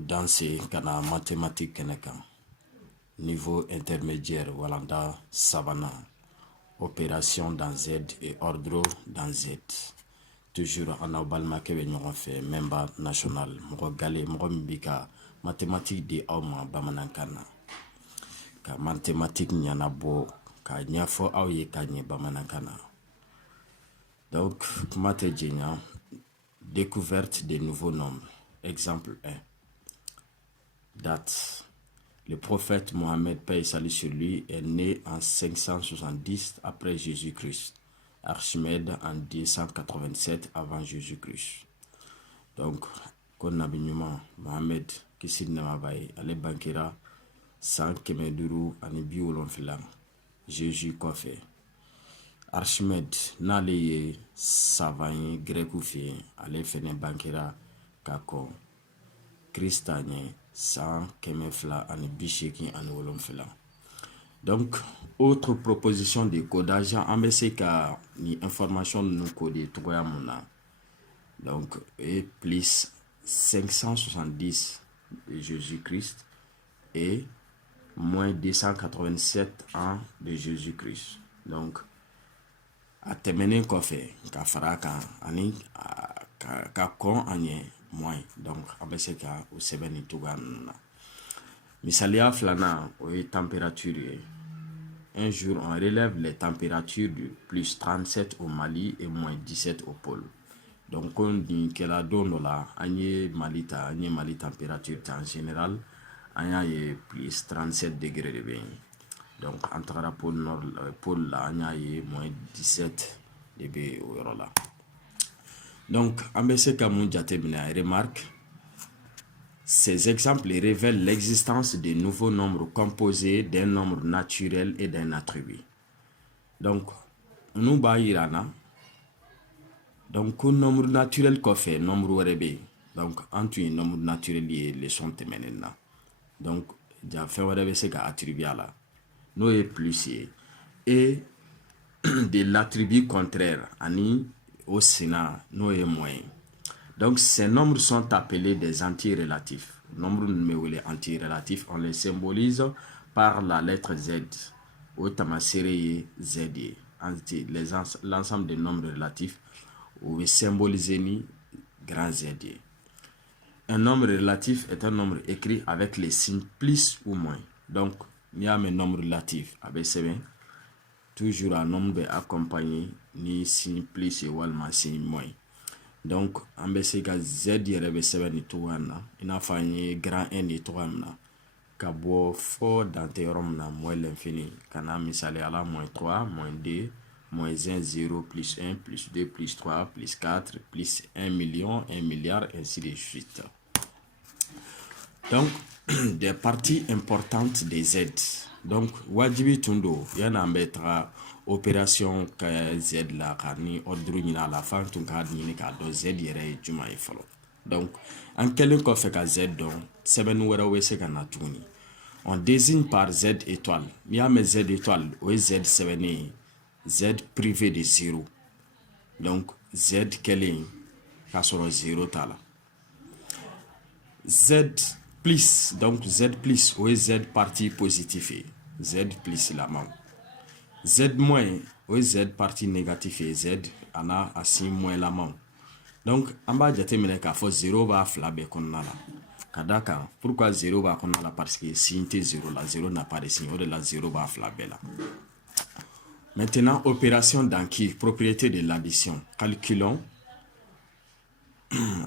Danser kana mathématique kenekam. Niveau intermédiaire Walanda Savannah. Opération dans Z et ordre dans Z. Toujours en abalma kebe ñoxon fait memba national mogo galé mogo mbika mathématique de awma bamanankana ka mathématique ñana bo ka ñafo aw ye ka ñe bamanankana. Donc mate djenya découverte des nouveaux nombres. Exemple 1. Date. Le prophète Mohammed, paix et salut sur lui, est né en 570 après Jésus-Christ. Archimède en 287 avant Jésus-Christ. Donc, kon nabi ñuma Mohammed kisi nama bay ale bankira 100 ani bi wolonfila. Jésus kofé. Archimède n'ale ye savant grec ou fi ale fene bankira kako Christanye 100 ani bisheki ani wolonfila. Donc, autre proposition de codage, MBCK ni information nous codé Togoyamuna. Donc, et plus 570 de Jésus-Christ et moins 287 ans de Jésus-Christ. Donc, à terminer quoi fait, qu'à faire ani qu'à con anye moins. Donc, MBCK ou sebeni Togoyamuna. Misalia flana ou température. Un jour, on relève les températures de plus 37 au Mali et moins 17 au pôle. Donc, on dit que la donne là, anye Mali température en général, anye plus 37 degrés de bain. Donc, entre la pôle nord, pôle là, anye moins 17 degrés au là. Donc, ambesse kamun jatemina remarque. Ces exemples révèlent l'existence de nouveaux nombres composés d'un nombre naturel et d'un attribut. Donc, nous baillons. Donc, un nombre naturel qu'on fait, nombre rébé. Donc, entre un nombre naturel et les sons téménena. Donc, j'ai fait un rébé, c'est qu'à attribuer là. Nous est plus et de l'attribut contraire, ani au Sénat, nous est moins. Donc, ces nombres sont appelés des antirelatifs. Nombres numéros antirelatifs, on les symbolise par la lettre Z. Ou tamasere Z. L'ensemble des nombres relatifs, ou est symbolisé ni grand Z. Un nombre relatif est un nombre écrit avec les signes plus ou moins. Donc, il y a un nombre relatif avec C. Toujours un nombre accompagné ni signe plus ou un signe moins. Donc, on va essayer de Z yɛrɛ sɛbɛn ni togoya min na i n'a fɔ an ye grand N ye togoya min na ka bɔ fɔ dante yɔrɔ min na moins l'infini ka na misaliya la moins 3 moins 2 moins 1 0 plus 1 plus 2 plus 3 plus 4 plus 1 million 1 milliard ainsi de suite. Donc, des parties importantes des Z. Donc, wajibi tundo yana mbɛtra opération ka Z la karni ordre ni la fin tun ka ni ka do Z yɛrɛ juma e fɔlɔ. Donc en kelen kɔfɛ ka Z dɔn sɛbɛnni wɛrɛ bɛ se ka na tuguni. On désigne par Z étoile. N'i y'a mɛn Z étoile o ye Z sɛbɛnnen Z privé de 0. Donc Z kelen ka sɔrɔ 0 t'a la. Z plus, donc Z plus o ye Z partie positive. Z plus la main. Z moins, ou Z partie négative et Z en a à 6 moins la main. Donc, en bas, j'ai terminé qu'à fois 0 va flabber qu'on a là. Kadaka, pourquoi 0 va qu'on a là? Parce que signe 0 là, 0 n'a pas de signe, au de la 0 va flabber là. Maintenant, opération d'enquis, propriété de l'addition. Calculons.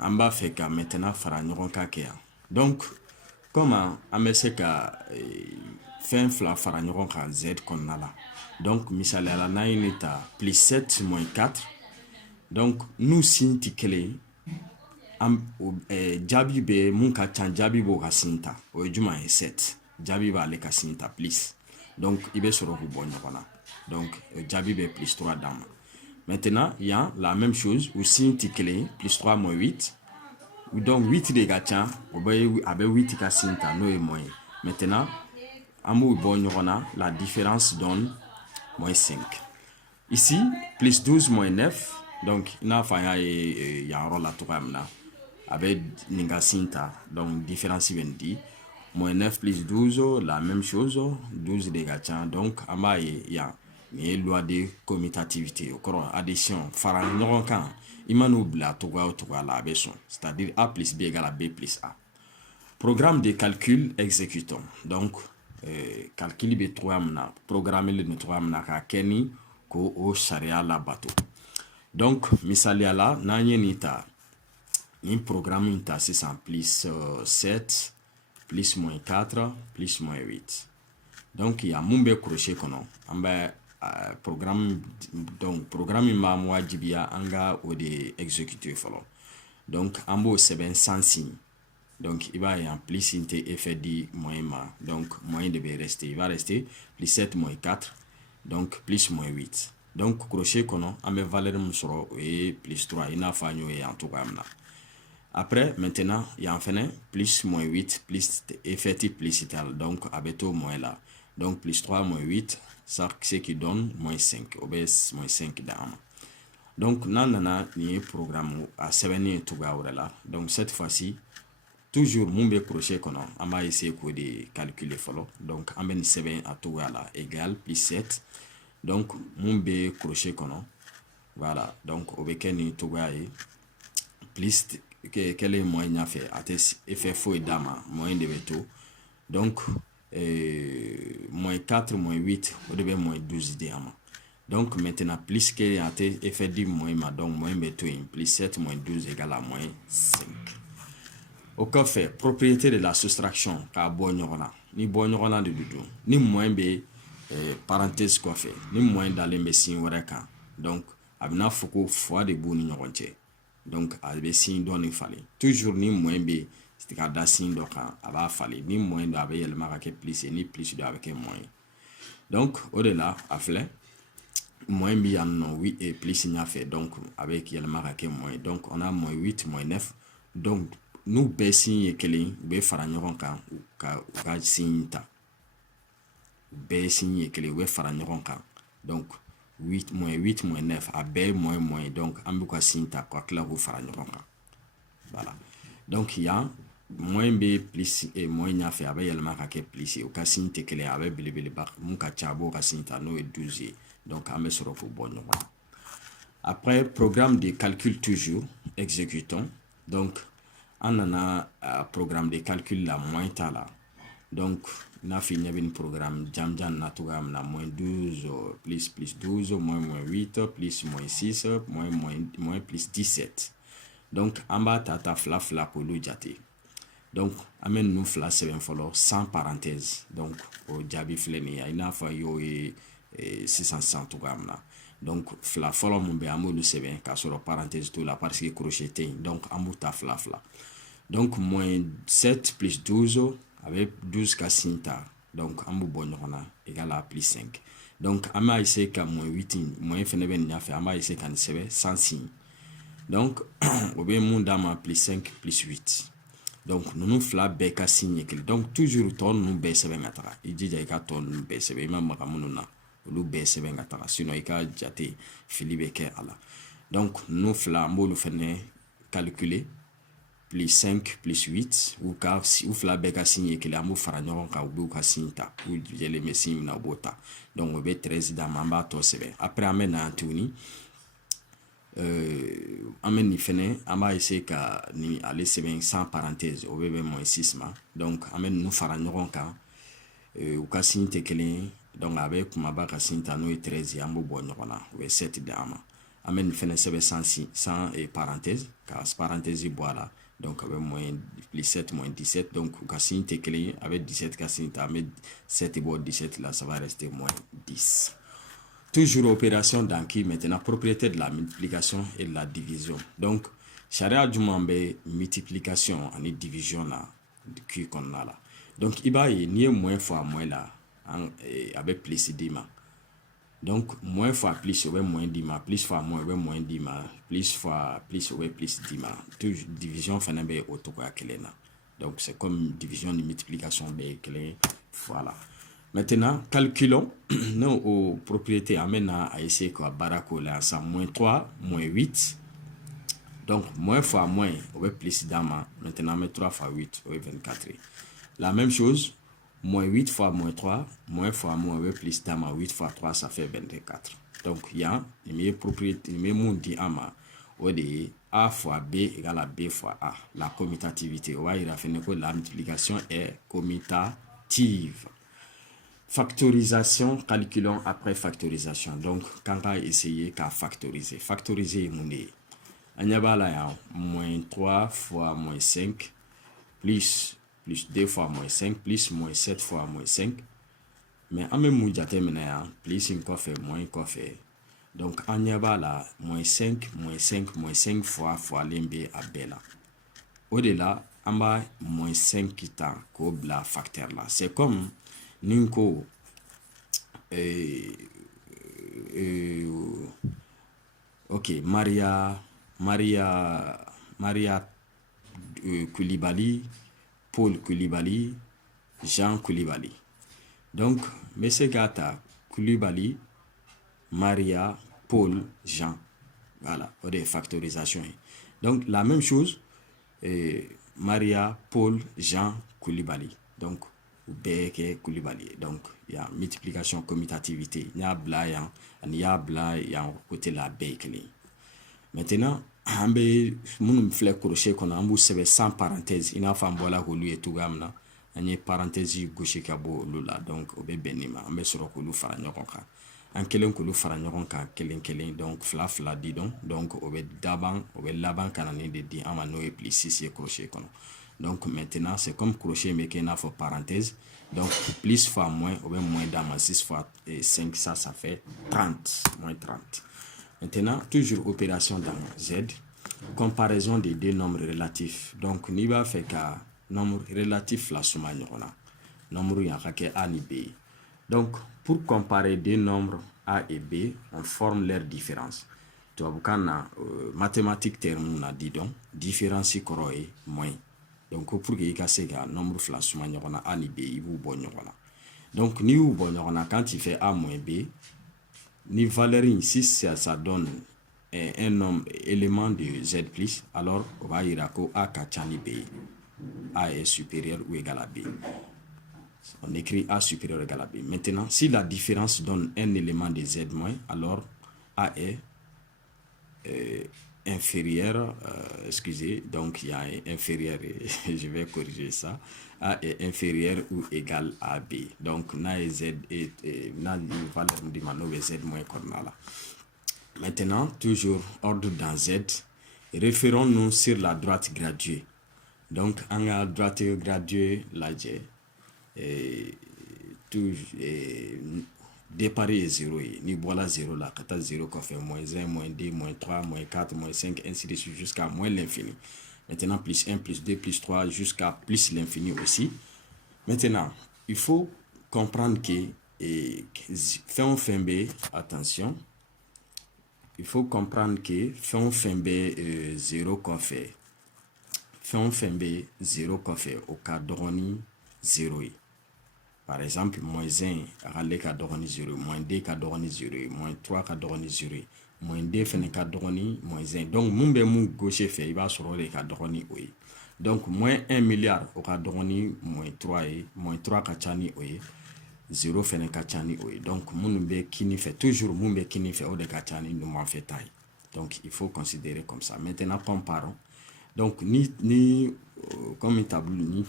En bas, fait qu'à maintenant, fera n'auront qu'à kéa. Donc, comment, on me sait qu'à fin fera n'auront qu'à Z qu'on a là. Donc, misali ala na inita plus 7 moins 4. Donc, nous sinti kele jabi be mun ka can jabi bo ka sinta. O juma e 7. Jabi ba le ka sinta plus. Donc, ibe soro ku bon nyokona. Donc, jabi be plus 3 dama. Maintenant, il y a la même chose ou sinti kele plus 3 moins 8. Donc, 8 de ka can, abe 8 ka sinta no e moins. Maintenant, amu bon nyokona, la différence donne moins 5. Ici, plus 12 moins 9. Donc, il y a un rôle à tout avec Ningasinta. Donc, différence 20. Moins 9 plus 12, la même chose. 12 de Gatchan. Donc, il y a une loi de commutativité. Addition, Farang il m'a oublié à tout la c'est-à-dire A plus B égale à B plus A. Programme de calcul exécutons. Donc, calcul be programme programme le programme ka keni ko o sharia la bateau. Donc, misalia la nanye nita ni programme nita 600 plus 7 plus moins 4 plus moins 8. Donc, il y a mon crochet kono. Amba programme donc programme ma moi jibia anga o de exécuter follow. Donc, ambo 7 sans signe. Donc, il va y avoir plus effet du moins ma. Donc, moins de rester. Il va rester plus 7 moins 4. Donc, plus moins 8. Donc, crochet qu'on a, on met valeur et plus 3. Il n'a pas et en tout cas. Après, maintenant, il y a enfin plus moins 8, plus effectif plus ital. Donc, avec tout moins là. Donc, plus 3 moins 8, ça c'est qui donne moins 5. Obès moins 5 d'âme. Donc, nanana, il y a un programme à 7 tout là. Donc, cette fois-ci, toujours mon crochet qu'on a, on va essayer de calculer follow. Donc, on met 7 à tout là égal plus 7. Donc, mon crochet qu'on a, voilà. Donc, au béken tout plus quel est moyen fait à effet faux et dama moyen de veto. Donc, moins 4 moins 8 au début moins 12 diamants. Donc, maintenant, plus que à effet du moins ma donc moins veto plus 7 moins 12 égale à moins 5. Au cas fait, propriété de la soustraction, car bonyorona, ni bonyorona de doudou, ni moins b parenthèse quoi fait, ni moins d'aller me signer wrekan. Donc, abna foko fois de bout ni nyonche. Donc, avec signe donné fallait. Toujours ni moins b, c'est qu'à da signe d'okan, aba fallait, ni moins d'avec le marqué plus et ni plus d'avec moins. Donc, au-delà, à fleur, moins b en non, oui, et plus il y a fait. Donc, avec le marqué moins. Donc, on a moins 8, moins 9. Donc, nous baissons kelen be fara ɲɔgɔn kan u ka signe ta baissons kelen be fara ɲɔgɔn kan donc 8 moins 9 a bɛɛ moins donc an b'u ka signe ta ka tila k'u fara ɲɔgɔn kan voilà donc yan moins be plus et moins ɲa fɛ a bɛ yɛlɛma ka kɛ plus u ka signe tɛ kelen a bɛ belebeleba mun ka ca a b'o ka signe ta n'o ye 12 ye donc an bɛ sɔrɔ k'u bɔ ɲɔgɔn na après programme de calcul toujours exécutons donc on a un programme de calcul la moins là. Donc, on a fini un programme Jamjan Natuga na moins 12 plus 12 moins 8 plus moins 6 moins plus 17. Donc, en bas tata fla pour le jate. Donc, amène nous fla 7 follow sans parenthèse. Donc, au jabi fleni il a fa yo 600 tout gamna. Donc, fla follow mon be amolu 7 car sur parenthèse tout la parce que crocheté. Donc, ambuta fla. Donc, moins 7 plus 12 avec 12 kassinta. Donc, ambu bon égal à plus 5. Donc, ama essayer qu'à moins 8, moins feneben n'a fait, ama essayer qu'à 7 sans signe. Donc, au bien mon dama plus 5 plus 8. Donc, nous fla beka signe. Donc, toujours ton nous baisse ben atara. Il dit qu'il y a ton nous baisse ben ma makamununa. Nous baisse ben atara. Sinon, il y a jate Philippe ala. Donc, nous fla mbo le fene calculer. Plus 5 plus 8 ou car si ou fla beka signé que l'amour fara ɲɔgɔn kan ou ka signe ta ou jele me signe na bota donc on be 13 da mamba to sebe après amen na tuni amen ni fene amba essayer ka ni aller sebe sans parenthèse au be moins 6 ma donc amen nous fara ɲɔgɔn kan ou ka signe te kelen donc avec kumaba ka signe ta no 13 ambo bo ɲɔgɔn na ou 7 da ma amen ni fene sebe sans parenthèse car parenthèse boira. Donc, avec moins plus 7, moins 17. Donc, Cassine est clé avec 17 Cassine, avec 7 et 17, là, ça va rester moins 10. Toujours opération d'Anki, maintenant, propriété de la multiplication et de la division. Donc, Sharia Djumambe, multiplication et division là, qu'on a là. Donc, il va y a moins fois moins là, avec plus d'ima. Donc, moins fois plus, ou moins d'ima, plus fois moins d'ima, plus fois plus, ou plus d'ima. Toujours division, fait auto Donc, c'est comme division de multiplication, voilà. Maintenant, calculons nos propriétés. Amène à essayer quoi. Barako là, ça moins 3, moins 8. Donc, moins fois moins, on va plus d'ama. Maintenant, mais 3 fois 8, on va 24. La même chose, moins 8 fois moins 3, moins fois moins, on va plus d'ama. 8 fois 3, ça fait 24. Donc, il y a une propriété, une monde dit ama. On dit A fois B égale à B fois A. La commutativité. On va y rafiner que la multiplication est commutative. Factorisation, calculons après factorisation. Donc, quand on a essayé qu'à factoriser. Factoriser, mon nez. On y a là, moins 3 fois moins 5, plus 2 fois moins 5, plus moins 7 fois moins 5. Mais en même temps, plus une fait, moins une fait. Donc, on y a là, moins 5 fois l'MB à B là. Au-delà, on va moins 5 qui t'a la facteur là. C'est comme Ninko ok, Maria Koulibaly, Paul Koulibaly, Jean Koulibaly. Donc, M. Gata Koulibaly, Maria, Paul, Jean. Voilà, pour des factorisations. Donc, la même chose, Maria, Paul, Jean, Koulibaly. Donc, Beke Koulibaly. Donc, il y a multiplication, commutativité. Il y a bla, il y a côté la Beke. Maintenant, on va faire crochet qu'on a sans parenthèse. Il y a voilà que tout gamna. Il y a parenthèse gauche qui a beau lula. Donc, on va benima. On va sur le coup faire un kelen kulu fara ɲɔgɔn kan kelen donc fila di donc o bɛ laban kana ni de di an ma n'o ye plus 6 ye crochet kɔnɔ. Donc maintenant c'est comme crochet mais kɛ i n'a fɔ parenthèse. Donc plus fois moins o bɛ moins d'a ma 6 fois 5 ça fait 30 moins 30. Maintenant toujours opération dans Z, comparaison des deux nombres relatifs. Donc n'i b'a fɛ ka nombre relatif fila suma ɲɔgɔn na, nombre yan ka kɛ A ni B. Donc, pour comparer deux nombres A et B, on forme leur différence. Tu vois, mathématique terme on a dit donc, différence est moins. Donc, pour que tu aies un nombre flash, A ni B, il vous bon. Donc, ni ou bon, quand tu fais A moins B, ni valeur ici, ça donne un nombre élément de Z+, alors on va dire que A kachani B. A est supérieur ou égal à B. On écrit A supérieur égal à B. Maintenant, si la différence donne un élément de Z-, alors A est inférieur, excusez, donc il y a inférieur, je vais corriger ça. A est inférieur ou égal à B. Donc, na Z est na valeur de mano Z moins comme là. Maintenant, toujours ordre dans Z. Référons-nous sur la droite graduée. Donc, en la droite graduée, là, j'ai départ est 0 ni voilà 0 là, quand 0 qu'on fait moins 1, moins 2, moins 3, moins 4, moins 5, ainsi de suite jusqu'à moins l'infini. Maintenant, plus 1, plus 2, plus 3, jusqu'à plus l'infini aussi. Maintenant, il faut comprendre que fin B, attention, il faut comprendre que fin B 0 qu'on fait, fin B 0 qu'on fait au cas d'oroni 0. Par exemple, moins 1 râler ka dɔgɔni 0, moins 2 ka dɔgɔni 0, moins 3 ka dɔgɔni 0, moins 2 fɛnɛ ka dɔgɔni moins 1. Donc, mun bɛ mun gauche fɛ, i b'a sɔrɔ o de ka dɔgɔni o ye. Donc, moins 1 milliard, o ka dɔgɔni moins 3 ye, moins 3 ka ca ni o ye, 0 fɛnɛ ka ca ni o ye. Donc, munnu bɛ kini fɛ, toujours mun bɛ kini fɛ, o de ka ca ni ɲuman fɛ ta ye. Donc, il faut considérer comme ça. Maintenant, comparons. Donc, comme tableau ni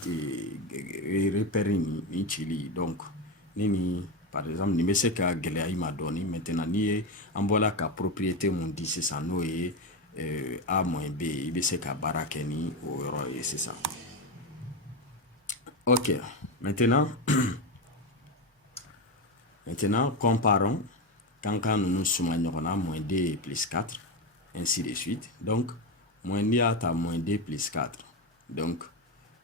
repère ni chili donc ni par exemple ni se ka gɛlɛya ma dɔɔni maintenant ni ye an bɔla ka propriété mun di sisan n'o ye A moins B i bɛ se ka baara kɛ ni o yɔrɔ ye sisan. Ok, maintenant comparons quand nous suma ɲɔgɔn na moins 2 plus 4 ainsi de suite. Donc moins n'i y'a ta moins 2 plus 4 donc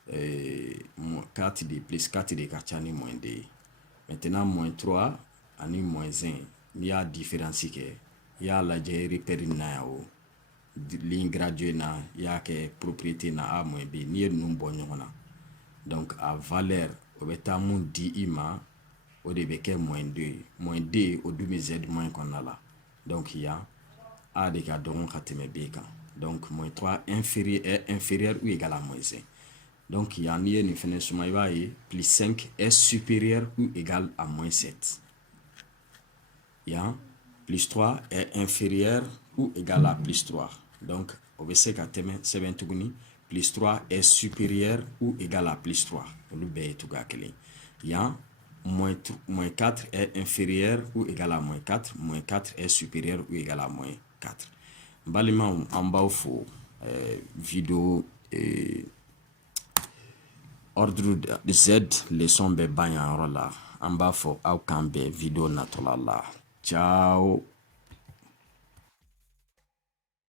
4 de plus 4 de ka ca ni moins 2. Maintenant moins 3 ani moins 1 n'i y'a différence kɛ i y'a lajɛ repère na ya o ligne graduée na i y'a kɛ propriété na A moins B n'i ye ninnu bɔ ɲɔgɔn na donc a valeur o bɛ taa mun di i ma au début moins 2. Moins 2 au demi Z moins qu'on a là. Donc il y a A de ka donc B kan. Donc moins 3 est inférieur ou égal à moins 1. Donc il y a une fenêtre plus 5 est supérieur ou égal à moins 7. Il y a plus 3 est inférieur ou égal à plus 3. Donc au BC plus 3 est supérieur ou égal à plus 3. Il y a moins 4 est inférieur ou égal à moins 4. Moins 4 est supérieur ou égal à moins 4. Balima en bas vidéo ordre de Z leçon be banyan rola en bas vidéo naturala. Ciao.